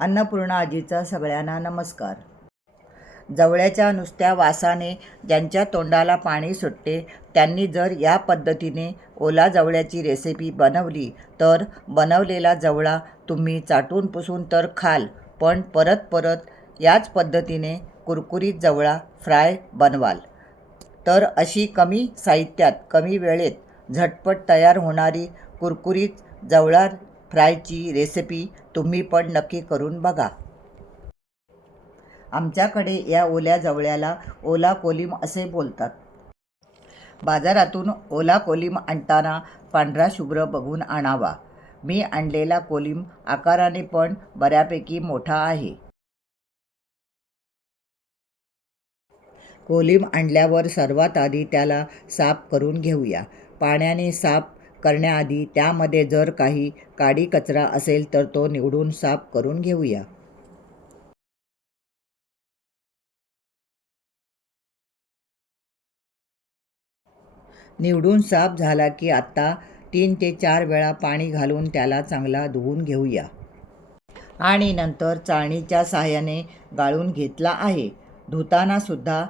अन्नपूर्णा आजीचा सगळ्यांना नमस्कार. जवळ्याच्या नुसत्या वासाने ज्यांच्या तोंडाला पाणी सुटते त्यांनी जर या पद्धतीने ओला जवळ्याची रेसिपी बनवली तर बनवलेला जवळा तुम्ही चाटून पुसून तर खाल पण परत परत याच पद्धतीने कुरकुरीत जवळा फ्राय बनवाल. तर अशी कमी साहित्यात कमी वेळेत झटपट तयार होणारी कुरकुरीत जवळा फ्रायची रेसिपी तुम्ही पण नक्की करून बघा. आमच्याकडे या ओल्या जवळ्याला ओला कोलिम असे बोलतात. बाजारातून ओला कोलिम आणताना पांढरा शुभ्र बघून आणावा. मी आणलेला कोलिम आकाराने पण बऱ्यापैकी मोठा आहे. कोलिम आणल्यावर सर्वात आधी त्याला साफ करून घेऊया. पाण्याने साफ करण्याआधी त्यामध्ये जर काही काडी कचरा असेल तर तो निवडून साफ करून घेऊया. निवडून साफ झाला की आत्ता तीन ते चार वेळा पाणी घालून त्याला चांगला धुवून घेऊया. आणि नंतर चाळणीच्या सहाय्याने गाळून घेतला आहे. धुतानासुद्धा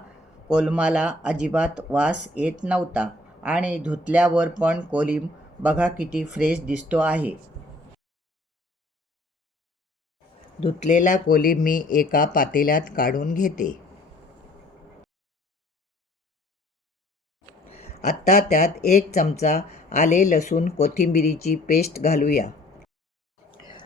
कोलमाला अजिबात वास येत नव्हता आणि धुतल्यावर पण कोलिम बघा किती फ्रेश दिसतो आहे. धुतलेला कोली मी एका पातेल्यात काढून घेते. आत्ता त्यात एक चमचा आले लसूण कोथिंबिरीची पेस्ट घालूया.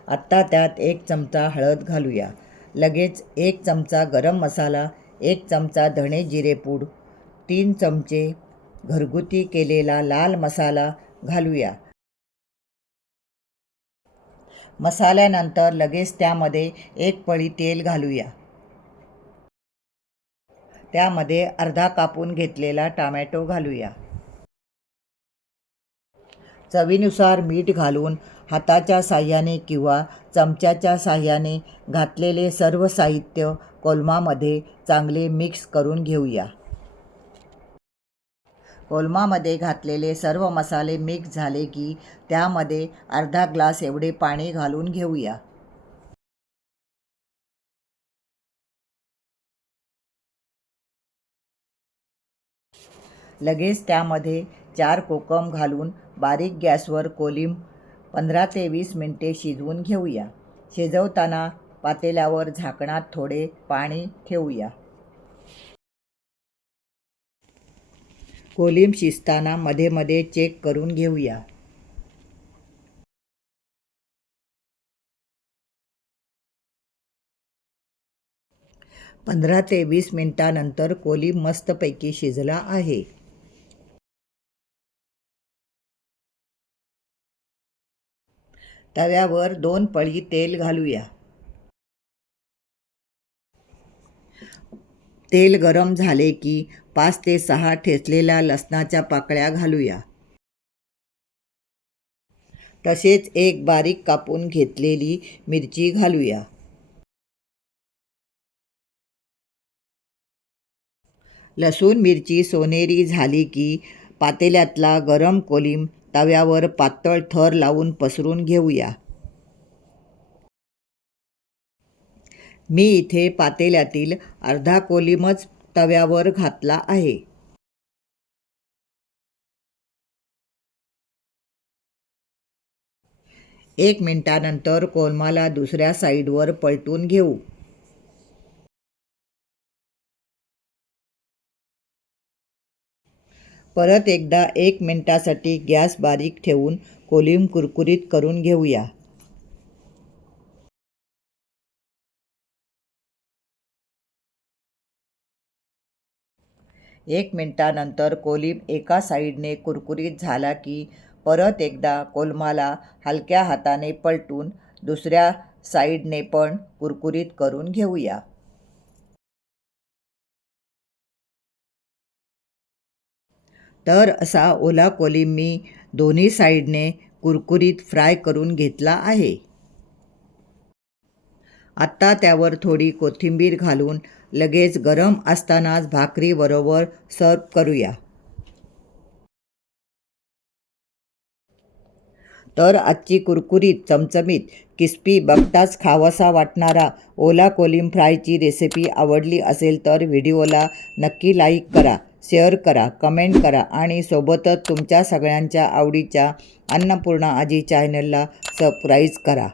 आत्ता त्यात एक चमचा हळद घालूया. लगेच एक चमचा गरम मसाला एक चमचा धणे जिरेपूड तीन चमचे घरगुती केलेला लाल मसाला घालूया. मसाल्यानंतर लगेच त्यामध्ये एक पळी तेल घालूया. त्यामध्ये अर्धा कापून घेतलेला टामॅटो घालूया. चवीनुसार मीठ घालून हाताच्या साह्याने किंवा चमच्याच्या साह्याने घातलेले सर्व साहित्य कोलमामध्ये चांगले मिक्स करून घेऊया. कोलमामध्ये घातलेले सर्व मसाले मिक्स झाले की त्यामध्ये अर्धा ग्लास एवढे पाणी घालून घेऊया. लगेच त्यामध्ये चार कोकम घालून बारीक गॅसवर कोलिम पंधरा ते वीस मिनटे शिजवून घेऊया. शिजवताना पातेल्यावर झाकणात थोडे पाणी ठेवूया. कोलिम शिजताना मध्ये मध्ये चेक करून घेऊया. पंधरा ते वीस मिनटानंतर कोलिम मस्तपैकी शिजला आहे. तव्यावर दोन पळी तेल घालूया. तेल गरम झाले की पाच ते सहा ठेचलेल्या लसणाच्या पाकळ्या घालूया. तसेच एक बारीक कापून घेतलेली मिरची घालूया. लसूण मिरची सोनेरी झाली की पातेल्यातला गरम कोलिम तव्यावर पातळ थर लावून पसरून घेऊया. मी इथे पातेल्यातील अर्धा कोलिमच तव्यावर घातला आहे. एक मिनटानंतर कोलमाला दुसऱ्या साईडवर पलटून घेऊ. परत एकदा एक मिनटासाठी गॅस बारीक ठेवून कोलिम कुरकुरीत करून घेऊया. एक मिनटानंतर कोलिम एका साईडने कुरकुरीत झाला की परत एकदा कोलमाला हलक्या हाताने पलटून दुसऱ्या साईडने पण कुरकुरीत करून घेऊया. तर असा ओला कोलिम मी दोन्ही साईडने कुरकुरीत फ्राय करून घेतला आहे. आत्ता त्यावर थोडी कोथिंबीर घालून लगेच गरम असतानाच भाकरीबरोबर सर्व करूया. तर आजची कुरकुरीत चमचमीत किस्पी बघताच खावासा वाटणारा ओला कोलिम फ्रायची रेसिपी आवडली असेल तर व्हिडिओला नक्की लाईक करा शेअर करा कमेंट करा आणि सोबतच तुमच्या सगळ्यांच्या आवडीच्या अन्नपूर्णा आजी चॅनलला सबस्क्राईब करा.